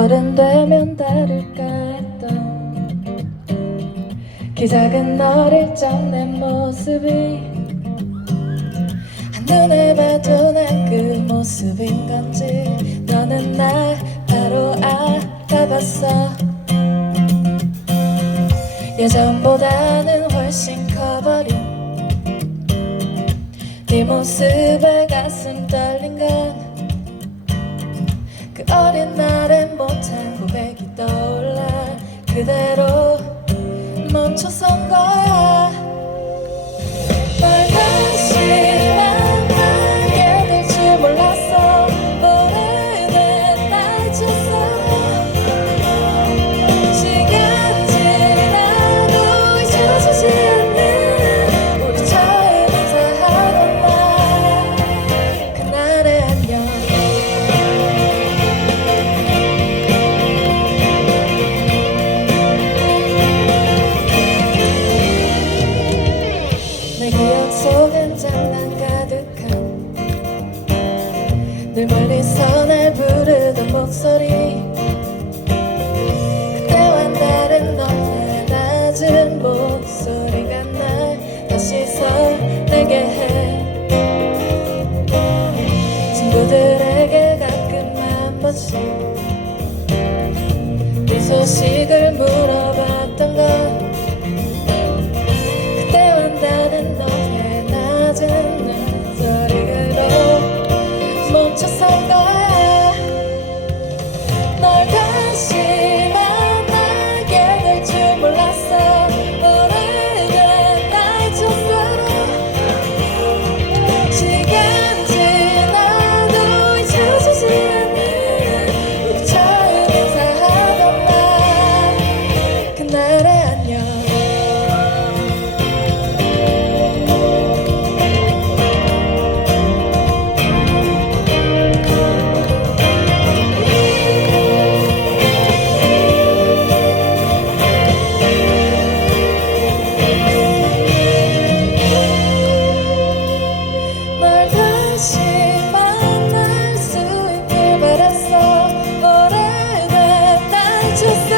어른 되면 다를까 했던 그 작은 어릴 적내 모습이 한눈에 봐도 난 그 모습인 건지 너는 날 바로 알아봤어. 예전보다는 훨씬 커버린 네 모습에 가슴 떨린 건그 어린 날엔 못한 늘 멀리서 날 부르던 목소리. 그때와 다른 너의 낮은 목소리가 날 다시 설레게 해. 친구들에게 가끔 한 번씩 이 소식을 just say that. just